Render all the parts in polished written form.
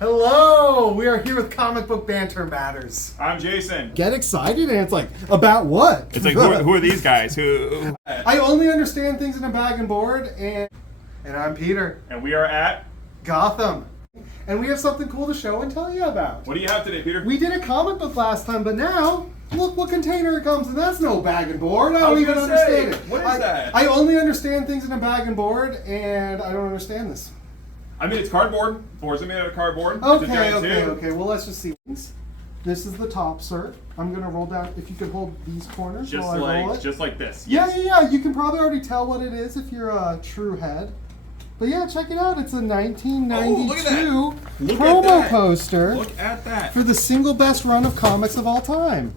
Hello! We are here with Comic Book Banter Matters. I'm Jason. Get excited, and it's like, about what? It's like, who are these guys? Who? I only understand things in a bag and board, and I'm Peter. And we are at... Gotham. And we have something cool to show and tell you about. What do you have today, Peter? We did a comic book last time, but now, look what container it comes in. That's no bag and board. I don't even understand it. What is that? I only understand things in a bag and board, and I don't understand this. I mean, it's cardboard. Boards are made out of cardboard. Okay. Well, let's just see. This is the top, sir. I'm gonna roll down. If you could hold these corners while I roll it. Just like this. Yeah. You can probably already tell what it is if you're a true head. But yeah, check it out. It's a 1992 promo poster. Look at that. For the single best run of comics of all time.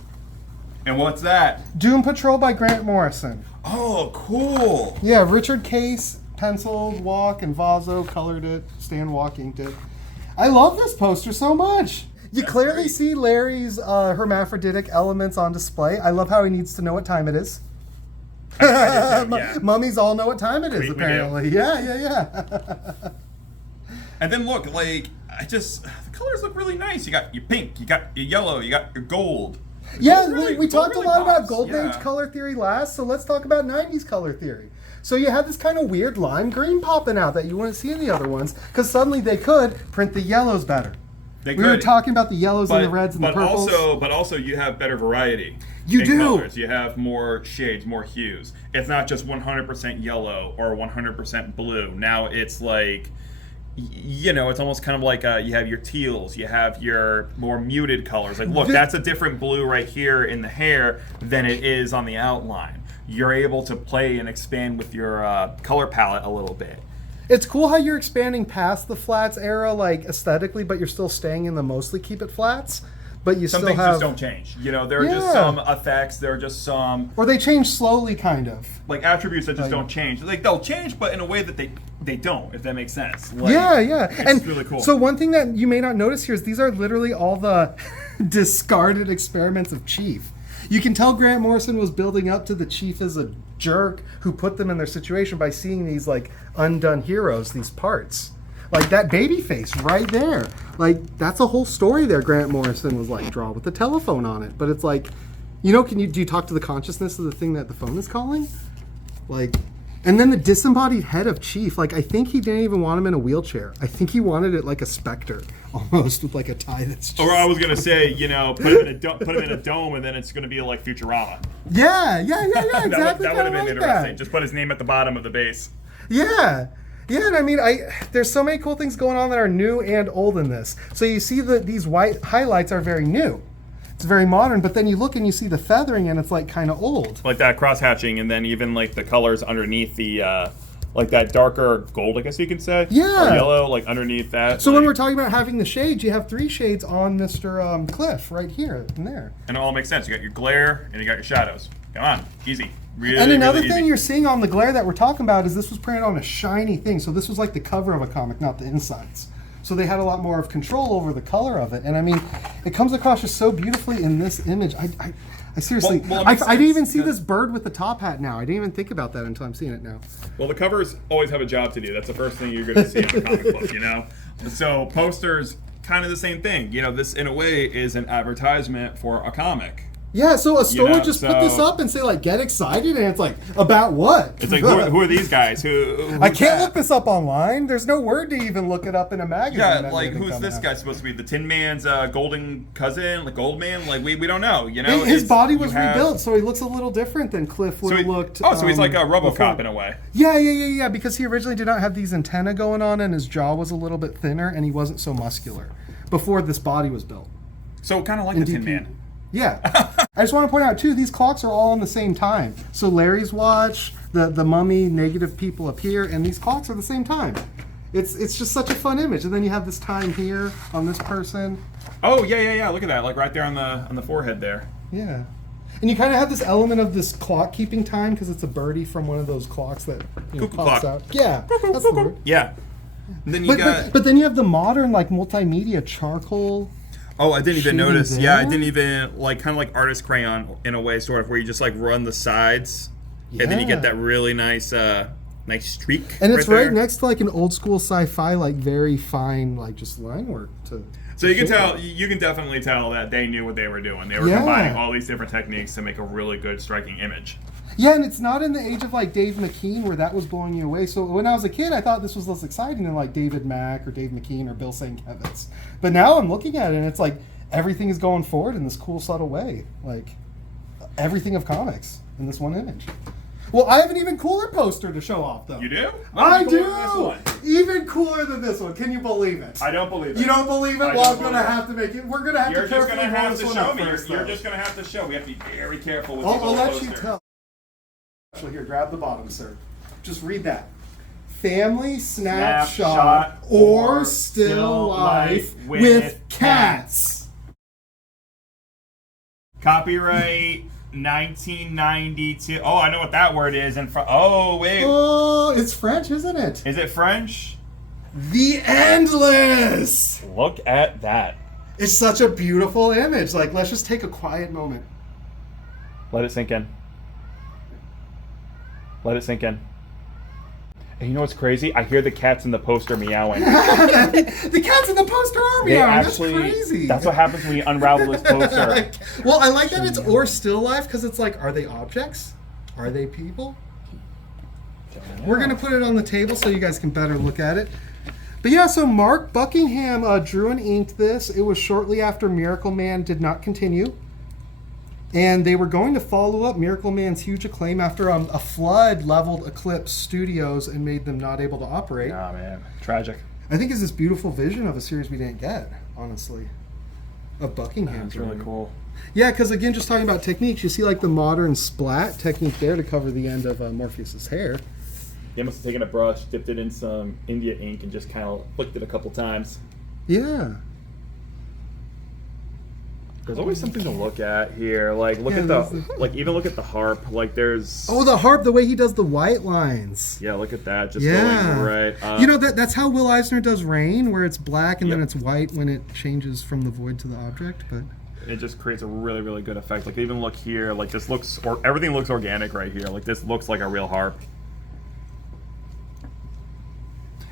And what's that? Doom Patrol by Grant Morrison. Oh, cool. Yeah, Richard Case penciled, Walk, and Vazo colored it. Stan Walk inked it. I love this poster so much. You clearly see Larry's hermaphroditic elements on display. I love how he needs to know what time it is. Mummies all know what time it is, apparently. Yeah. And then look, the colors look really nice. You got your pink, you got your yellow, you got your gold. We talked a lot about Golden Age color theory last, so let's talk about 90s color theory. So you have this kind of weird lime green popping out that you wouldn't see in the other ones, because suddenly they could print the yellows better. We were talking about the yellows and the reds and the purples. But also you have better variety. You do. Colors. You have more shades, more hues. It's not just 100% yellow or 100% blue. Now it's like, it's almost kind of like you have your teals, you have your more muted colors. Like, look, that's a different blue right here in the hair than it is on the outline. You're able to play and expand with your color palette a little bit. It's cool how you're expanding past the flats era, like aesthetically, but you're still staying in the mostly keep it flats. But you some still things have... just don't change. There are just some effects. There are just some... Or they change slowly, kind of. Like attributes that just don't change. Like they'll change, but in a way that they don't, if that makes sense. It's really cool. So one thing that you may not notice here is these are literally all the discarded experiments of Chief. You can tell Grant Morrison was building up to the Chief as a jerk who put them in their situation by seeing these like undone heroes, these parts. Like that baby face right there. Like that's a whole story there Grant Morrison was like, draw with the telephone on it. But it's like, do you talk to the consciousness of the thing that the phone is calling? Like, and then the disembodied head of Chief, like I think he didn't even want him in a wheelchair. I think he wanted it like a specter, almost with like a tie that's just... Or I was gonna say, put him in a dome, and then it's gonna be like Futurama. Yeah, exactly. that would have been interesting. Just put his name at the bottom of the base. Yeah, and I mean, there's so many cool things going on that are new and old in this. So you see that these white highlights are very new. It's very modern, but then you look and you see the feathering and it's like kind of old. Like that cross-hatching, and then even like the colors underneath the, like that darker gold, I guess you could say. Yeah. Or yellow, like underneath that. So when we're talking about having the shades, you have 3 shades on Mr. Cliff right here and there. And it all makes sense. You got your glare and you got your shadows. Come on, easy. Really, and another really thing easy. you're seeing on the glare that we're talking about is this was printed on a shiny thing. So this was like the cover of a comic, not the insides. So they had a lot more of control over the color of it. And I mean, it comes across just so beautifully in this image. I seriously, I didn't even see this bird with the top hat now. I didn't even think about that until I'm seeing it now. Well, the covers always have a job to do. That's the first thing you're going to see in a comic book, So posters, kind of the same thing. This, in a way, is an advertisement for a comic. Yeah, so a store would just put this up and say, like, get excited, and it's like, about what? It's like, who are these guys? I can't look this up online. There's no word to even look it up in a magazine. Yeah, like, who's this guy supposed to be? The Tin Man's golden cousin? Like, Goldman? Like, we don't know, His body was rebuilt, so he looks a little different than Cliff would have looked. So he's like a RoboCop in a way. Yeah, because he originally did not have these antennae going on, and his jaw was a little bit thinner, and he wasn't so muscular before this body was built. So kind of like the Tin Man. Yeah. I just want to point out, too, these clocks are all on the same time. So Larry's watch, the mummy, negative people up here, and these clocks are the same time. It's just such a fun image. And then you have this time here on this person. Oh, yeah. Look at that. Like right there on the forehead there. Yeah. And you kind of have this element of this clock keeping time because it's a birdie from one of those clocks that pops out. Yeah, that's the word. Yeah. And then but then you have the modern, like, multimedia charcoal... Oh, I didn't even notice. Yeah, I didn't even, kind of like artist crayon in a way, sort of, where you just, run the sides, and then you get that really nice Nice streak. And it's right there. next to like an old school sci-fi, like very fine, like just line work. So you can tell, you can definitely tell that they knew what they were doing. They were combining all these different techniques to make a really good striking image. Yeah, and it's not in the age of like Dave McKean where that was blowing you away. So when I was a kid, I thought this was less exciting than like David Mack or Dave McKean or Bill Sienkiewicz. But now I'm looking at it and it's like everything is going forward in this cool, subtle way. Like everything of comics in this one image. Well, I have an even cooler poster to show off, though. You do? I do! Even cooler than this one. Can you believe it? I don't believe it. You don't believe it? Well, I'm going to have to make it. We're going to have to carefully roll this one up first, You're just going to have to show. We have to be very careful with I'll let you tell. Actually, here, grab the bottom, sir. Just read that. Family snapshot or still life with cats. Copyright 1992. Oh, I know what that word is. Oh, wait. Oh, it's French, isn't it? Is it French? The Endless. Look at that. It's such a beautiful image. Like, let's just take a quiet moment. Let it sink in. Let it sink in. And you know what's crazy? I hear the cats in the poster meowing. The cats in the poster are meowing. That's crazy. That's what happens when you unravel this poster. Well, I like that it's or still life because it's like, are they objects? Are they people? We're going to put it on the table so you guys can better look at it. But yeah, so Mark Buckingham drew and inked this. It was shortly after Miracle Man did not continue. And they were going to follow up Miracle Man's huge acclaim after a flood leveled Eclipse Studios and made them not able to operate. Oh, man. Tragic. I think it's this beautiful vision of a series we didn't get, honestly, of Buckingham. That's really cool. Yeah, because again, just talking about techniques, you see like the modern splat technique there to cover the end of Morpheus's hair. They must have taken a brush, dipped it in some India ink, and just kind of flicked it a couple times. Yeah. There's always something to look at here. Like, look at like, even look at the harp. Like, there's... Oh, the harp, the way he does the white lines. Yeah, look at that. Just going right. You know, that's how Will Eisner does Rain, where it's black and then it's white when it changes from the void to the object, but... It just creates a really, really good effect. Like, even look here. Like, this looks... everything looks organic right here. Like, this looks like a real harp.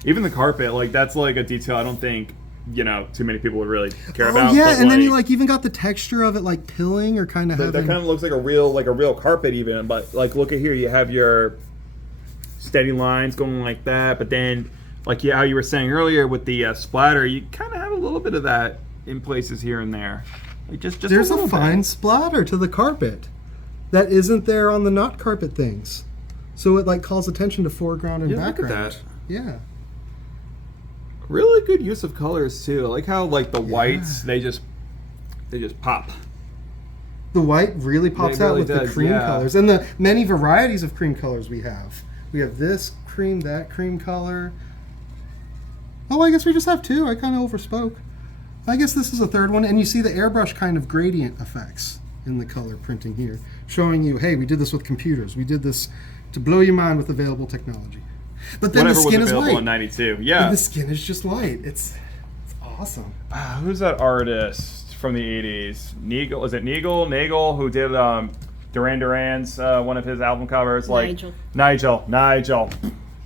Even the carpet, like, that's, like, a detail I don't think... you know, too many people would really care about. Yeah, and then you like even got the texture of it like pilling or kind of having... That kind of looks like a real carpet even, but like look at here, you have your steady lines going like that, but then like how you were saying earlier with the splatter, you kind of have a little bit of that in places here and there. Like just there's a fine splatter to the carpet that isn't there on the not carpet things. So it like calls attention to foreground and background. Look at that. Yeah. Really good use of colors too. I like how like the whites they just pop. The white really pops out with the cream colors and the many varieties of cream colors we have. We have this cream, that cream color. Oh, I guess we just have two. I kind of overspoke. I guess this is a third one, and you see the airbrush kind of gradient effects in the color printing here, showing you, hey, we did this with computers. We did this to blow your mind with available technology. But then Whatever the skin was is available white. in '92, yeah. And the skin is just white. It's awesome. Who's that artist from the '80s? Nagel, is it Nagel, who did Duran Duran's one of his album covers? Like Nigel.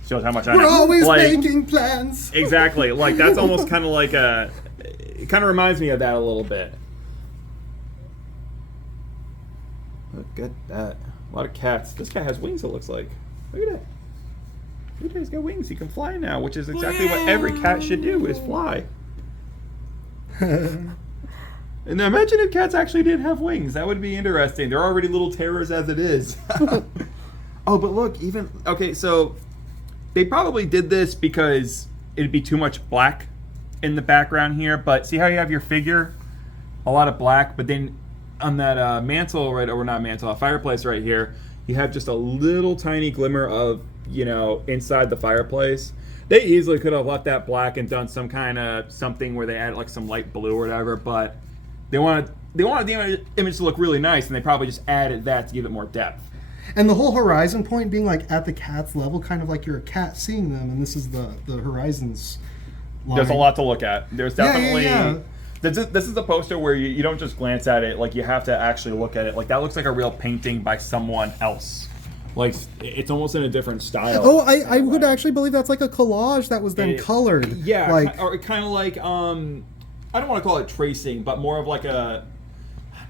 Shows how much I know. We're always making plans. Exactly. Like that's almost kind of like a. It kind of reminds me of that a little bit. Look at that. A lot of cats. This cat has wings. It looks like. Look at that. Look at, he's got wings. He can fly now, which is exactly what every cat should do, is fly. And imagine if cats actually did have wings. That would be interesting. They're already little terrors as it is. Oh, but look, even... Okay, so they probably did this because it'd be too much black in the background here. But see how you have your figure? A lot of black, but then on that mantle, right, or not mantle, a fireplace right here, you have just a little tiny glimmer of, you know, inside the fireplace. They easily could have left that black and done some kind of something where they added like some light blue or whatever, but they wanted the image to look really nice, and they probably just added that to give it more depth. And the whole horizon point being like at the cat's level, kind of like you're a cat seeing them, and this is the horizons line. There's a lot to look at. There's definitely... This is the poster where you don't just glance at it, like you have to actually look at it. Like that looks like a real painting by someone else. Like it's almost in a different style. Oh, I would actually believe that's like a collage that was then colored. Yeah, like or kind of like I don't want to call it tracing, but more of like a,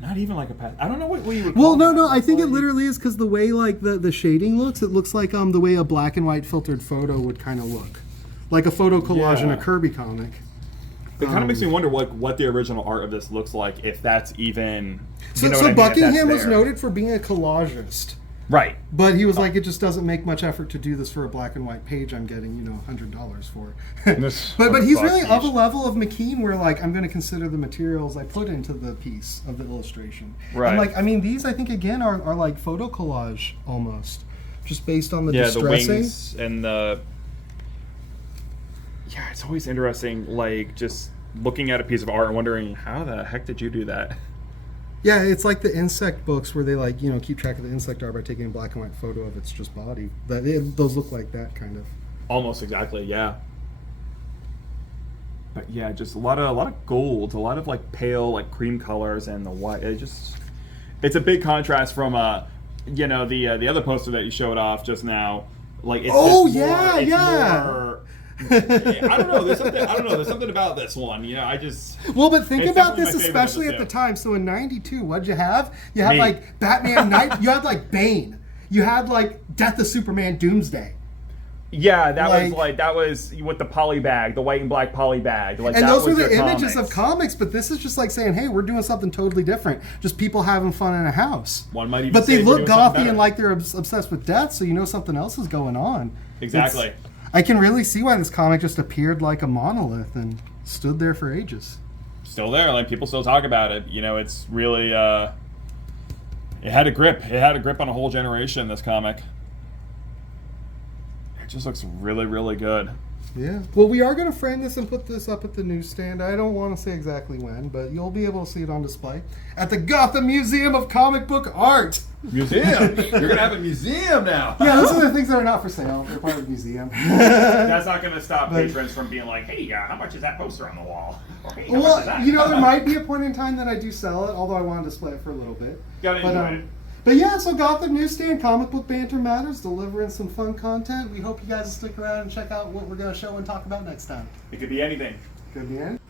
not even like a path. I don't know what you would call well, that. no, I think it Like- literally is because the way like the shading looks, it looks like the way a black and white filtered photo would kind of look, like a photo collage in a Yeah. Kirby comic. It kind of makes me wonder what the original art of this looks like, if that's even. So, You know so what I mean, if that's Buckingham was there. noted for being a collagist. Right. But he was like, it just doesn't make much effort to do this for a black and white page I'm getting, $100 for. but he's really of a level of McKean where, like, I'm going to consider the materials I put into the piece of the illustration. Right. And, like, I mean, these, I think, again, are like photo collage almost, just based on the Yeah, distressing. the wings and the. Yeah, it's always interesting, like, just looking at a piece of art and wondering, how the heck did you do that? Yeah, it's like the insect books where they, like, keep track of the insect art by taking a black and white photo of its just body. Those look like that, kind of. Almost exactly, yeah. But yeah, just a lot of gold, a lot of like pale, like cream colors, and the white. It's a big contrast from the other poster that you showed off just now. Like it's Oh, just more, yeah, it's yeah. more- I don't know. There's something about this one. Well, but think It's about definitely this, my favorite of especially the at the two. time. So in '92, what'd you have? You had Me. like Batman Night. You had like Bane. You had like Death of Superman Doomsday. Yeah, that Like- was with the poly bag, the white and black poly bag. Like And that those were was the your images of comics, but this is just like saying, hey, we're doing something totally different. Just people having fun in a house. One might even But say they we're look doing something gothy better. and like they're obsessed with death, so something else is going on. Exactly. I can really see why this comic just appeared like a monolith and stood there for ages. Still there, like people still talk about it. It's really it had a grip. It had a grip on a whole generation, this comic. It just looks really, really good. Yeah. Well, we are going to frame this and put this up at the newsstand. I don't want to say exactly when, but you'll be able to see it on display at the Gotham Museum of Comic Book Art. Museum? You're gonna have a museum now. Yeah, those are the things that are not for sale. They're part of the museum. That's not gonna stop But- patrons from being like, "Hey, how much is that poster on the wall?" Or, "Hey, how much is that?" Well, there might be a point in time that I do sell it, although I want to display it for a little bit. Gotta enjoy it. But yeah, so Gotham Newsstand, Comic Book Banter Matters, delivering some fun content. We hope you guys will stick around and check out what we're going to show and talk about next time. It could be anything. Good, man.